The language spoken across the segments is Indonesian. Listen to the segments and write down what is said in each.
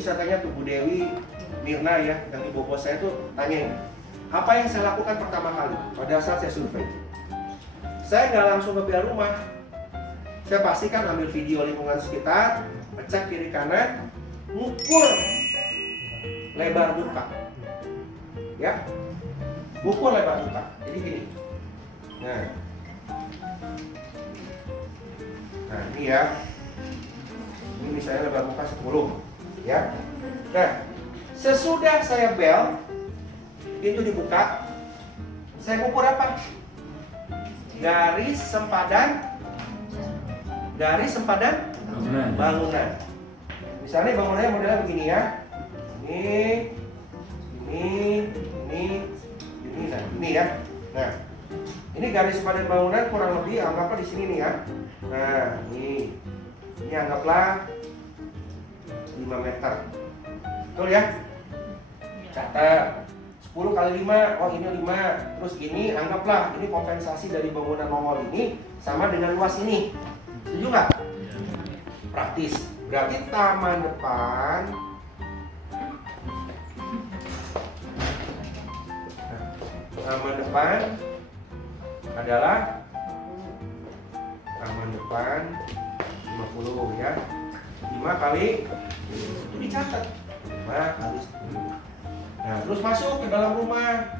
bisa tanya tuh Bu Dewi, Mirna ya, dan ibu bos saya tuh tanyain, apa yang saya lakukan pertama kali pada saat saya survei? Saya nggak langsung ngebiar rumah. Saya pastikan ambil video lingkungan sekitar, ngecek kiri kanan, ngukur lebar buka, ya, ukur lebar buka. Jadi gini, nah ini ya, ini misalnya lebar buka 10, ya. Nah, sesudah saya bel, pintu dibuka, saya ukur apa? Garis sempadan bangunan. Misalnya bangunannya modelnya begini ya. Ini ya. Nah, ini garis sempadan bangunan kurang lebih anggaplah di sini nih ya. Nah, ini anggaplah 5 meter. Betul ya? Catat 10 kali 5, oh ini 5. Terus ini anggaplah ini kompensasi dari bangunan nongol ini sama dengan luas ini. Setuju nggak? Praktis. Berarti taman depan adalah taman depan 50 ya. 5 kali itu dicatat. 5 kali 10. Nah, terus masuk ke dalam rumah.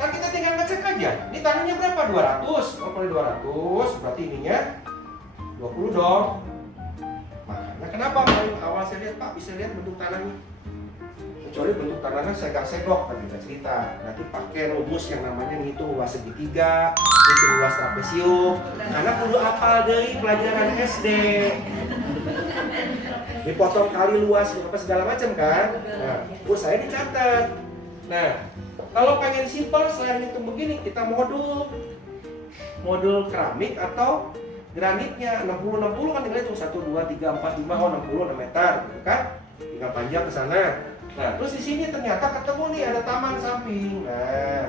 Kan kita tinggal ngecek aja. Ini tanahnya berapa? 200. Kalau kali 200 berarti ininya 20 dong. Makanya kenapa paling awal saya lihat, Pak, bisa lihat bentuk tanahnya. Kecuali bentuk tanahnya segak-segok, tapi nggak cerita. Nanti pakai rumus yang namanya ngitung luas segitiga, ngitung luas trapesium. Karena perlu apal dari pelajaran SD. Dipotong kali luas, apa segala macam kan. Nah, saya dicatat. Nah, kalau pengen simpel selain itu begini, kita modul keramik atau granitnya 60 kan tinggal hitung 1 2 3 4 5 60 6 meter gitu kan. Tinggal panjang ke sana. Nah, terus di sini ternyata ketemu nih ada taman samping. Nah,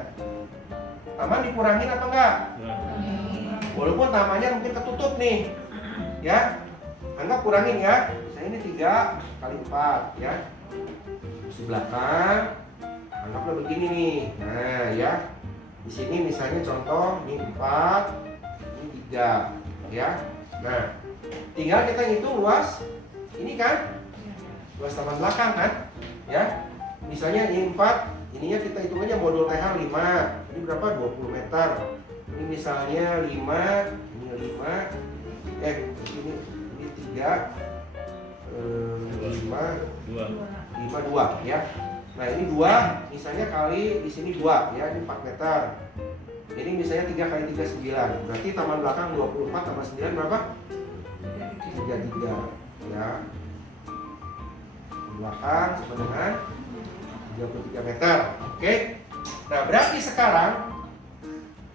taman dikurangin apa enggak? Walaupun tamannya mungkin ketutup nih. Ya. Anggap kurangin ya. Misalnya ini 3 kali 4 ya. Di belakang anggaplah begini nih. Nah, ya. Di sini misalnya contoh ini 4, ini 3 ya. Nah, tinggal kita hitung luas ini kan. Luas taman belakang kan? Ya. Misalnya ini 4, ininya kita hitung aja modul TH 5. Ini berapa? 20 meter. Ini misalnya 5, ini 5. Ini 3 5 2 ya. Nah, ini 2 misalnya kali di sini 2 ya, ini 4 meter. Ini misalnya 3 kali 3 9. Berarti taman belakang 24 tambah 9 berapa? 33 ya. Belakang sama dengan 33 meter. Oke. Nah, berarti sekarang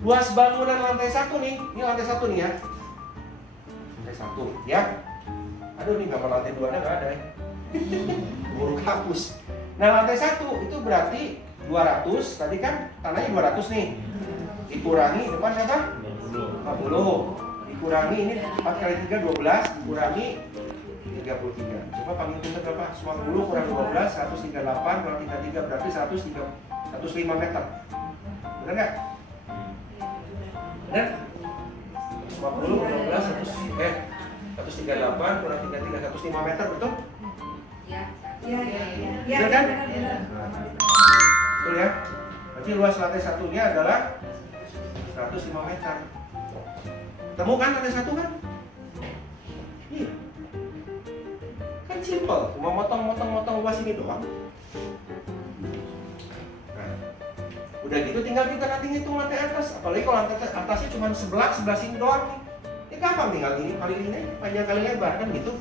luas bangunan lantai 1 nih. Ini lantai 1 nih ya. Lantai 1 ya. Aduh, nih gambar lantai 2-nya nggak ada ya. Buru hapus. Nah, lantai 1 itu berarti 200. Tadi kan tanahnya 200 nih. Dikurangi depan berapa? 50. Dikurangi ini 4 kali 3 12. Dikurangi 33. Coba panggil pintar berapa? 50 kurang 12 138 kurang 33 berarti 105 meter. Benar nggak? Benar? 150 kurang 12 138 kurang 33 105 meter, betul? Ya. Benar kan? Betul ya? Berarti luas lantai satunya adalah 105 meter. Temukan lantai 1 kan? Iya. Kan simple, cuma motong luas ini doang. Nah, udah gitu tinggal kita nanti ngitung lantai atas. Apalagi kalau lantai atasnya cuma sebelah ini doang nih. Ini gampang tinggal ini kali ini panjang kali lebar kan gitu.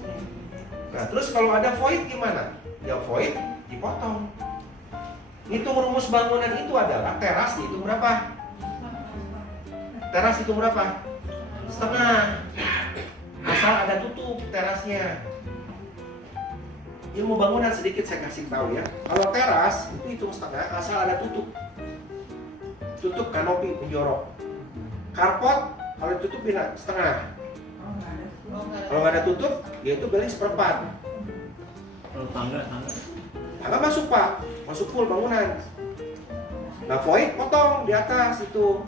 Nah, terus kalau ada void gimana? Ya void dipotong. Hitung rumus bangunan itu adalah teras dihitung berapa? Teras itu berapa? Setengah. Asal ada tutup terasnya. Ilmu bangunan sedikit saya kasih tahu ya. Kalau teras itu hitung setengah asal ada tutup. Tutup kanopi penjorok. Carport kalau ditutupin setengah. Kalau nggak ada tutup, yaitu beli 1/4. tangga. Nggak masuk Pak, masuk full bangunan. Nah void potong di atas itu.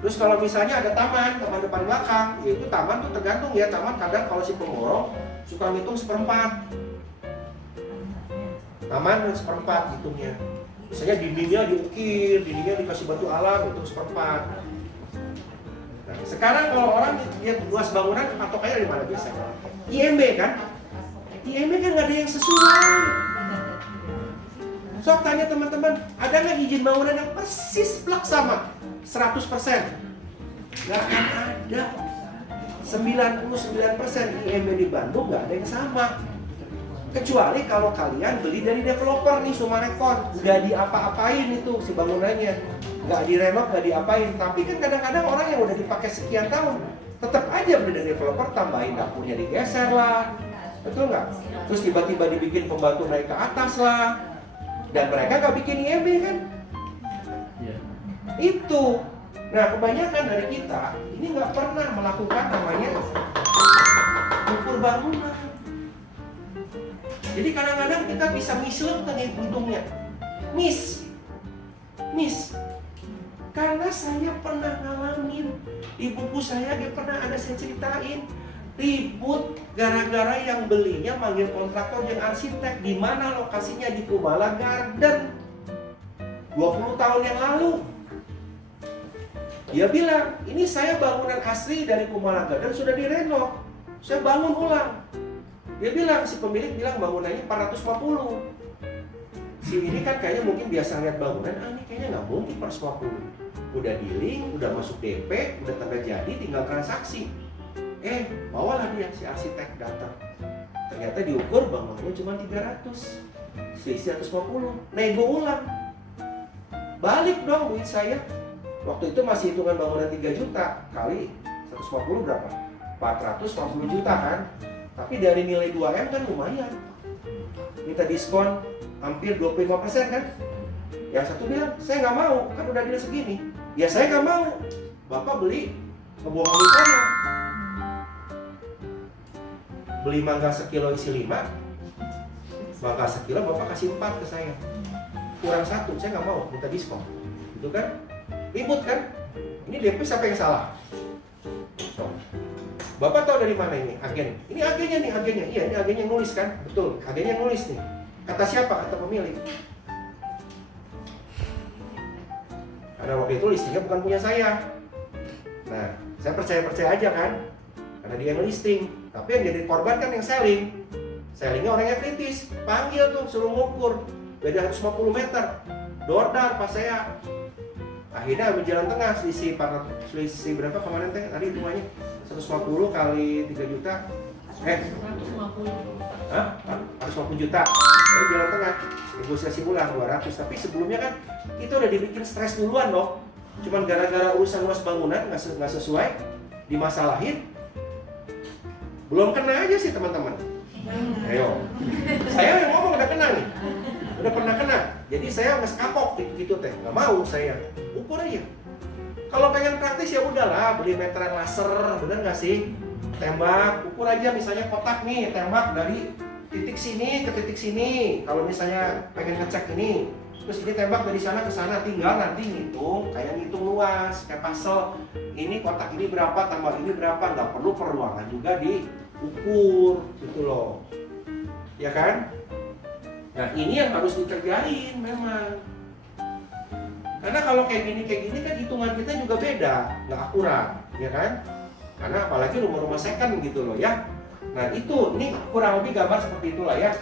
Terus kalau misalnya ada taman depan belakang, ya itu taman tuh tergantung ya. Taman kadang kalau si pemborong suka ngitung 1/4. Taman 1/4 hitungnya. Misalnya dindingnya diukir, dindingnya dikasih batu alam, itu 1/4. Nah, sekarang kalau orang lihat luas bangunan, patokannya dari mana biasanya? IMB kan? IMB kan nggak ada yang sesuai. Sok tanya teman-teman, ada nggak izin bangunan yang persis plak sama 100%? Nggak akan ada. 99% IMB di Bandung nggak ada yang sama. Kecuali kalau kalian beli dari developer nih, Sumarekon, nggak diapa-apain itu si bangunannya, nggak direnov, nggak diapain. Tapi kan kadang-kadang orang yang udah dipakai sekian tahun, tetap aja beli dari developer, tambahin dapurnya digeser lah, betul nggak? Terus tiba-tiba dibikin pembantu naik ke atas lah. Dan mereka nggak bikin IMB kan? Iya. Itu. Nah kebanyakan dari kita ini nggak pernah melakukan namanya ukur bangunan. Jadi kadang-kadang kita bisa misled nih untungnya. Miss. Karena saya pernah ngalamin, di buku saya dia pernah ada saya ceritain. Ribut gara-gara yang belinya manggil kontraktor dan arsitek. Di mana lokasinya? Di Kumala Garden 20 tahun yang lalu. Dia bilang, ini saya bangunan asli dari Kumala Garden sudah direnov, saya bangun ulang. Dia bilang, si pemilik bilang bangunannya 450. Si ini kan kayaknya mungkin biasa lihat bangunan, ini kayaknya nggak mungkin 450. Udah dealing, udah masuk DP, udah tanda jadi, tinggal transaksi. Bawalah dia si arsitek datang. Ternyata diukur bangunannya cuma 300, selisih 150. Nego ulang. Balik dong duit saya. Waktu itu masih hitungan bangunan 3 juta kali 150 berapa? 440 juta kan? Tapi dari nilai 2M kan lumayan. Minta diskon hampir 25% kan? Yang satu bilang, saya nggak mau, kan udah deal segini. Ya saya nggak mau. Bapak beli ngebohongin saya. Beli mangga sekilo isi 5, mangga sekilo Bapak kasih 4 ke saya. Kurang 1, saya nggak mau, minta diskon. Gitu kan? Ribut kan? Ini DP siapa yang salah? So, Bapak tahu dari mana ini agen? Ini agennya nih, agennya. Iya, ini agennya yang nulis kan? Betul, agennya yang nulis nih. Kata siapa? Kata pemilik. Karena waktu itu listingnya bukan punya saya. Nah, saya percaya aja kan? Karena dia yang listing. Tapi yang jadi korban kan yang selling. Sellingnya orangnya kritis. Panggil tuh, suruh ngukur. Beda 150 meter. Dordar pas saya. Akhirnya ambil jalan tengah, selisih berapa kemarin teh? Tadi hitungannya 150 kali 3 juta. 150 juta. Lalu jalan tengah, negosiasi ulang 200. Tapi sebelumnya kan kita udah dibikin stres duluan dong. Cuman gara-gara urusan luas bangunan nggak sesuai, dimasalahin. Belum kena aja sih teman-teman. Ayo, saya yang ngomong udah kena nih, udah pernah kena. Jadi saya nggak kapok gitu teh, nggak mau saya. Ukur aja. Kalau pengen praktis ya udahlah, beli meteran laser, bener nggak sih? Tembak, ukur aja misalnya kotak nih, tembak dari titik sini ke titik sini. Kalau misalnya pengen ngecek ini, terus ini tembak dari sana ke sana, tinggal nanti ngitung, kayak ngitung luas, kayak puzzle. Ini kotak ini berapa, tambah ini berapa, nggak perlu peruangan juga diukur, gitu loh, ya kan? Nah ini yang harus dikerjain memang. Karena kalau kayak gini kan hitungan kita juga beda, nggak akurat, ya kan? Karena apalagi rumah-rumah second gitu loh ya. Nah itu, ini kurang lebih gambar seperti itulah ya.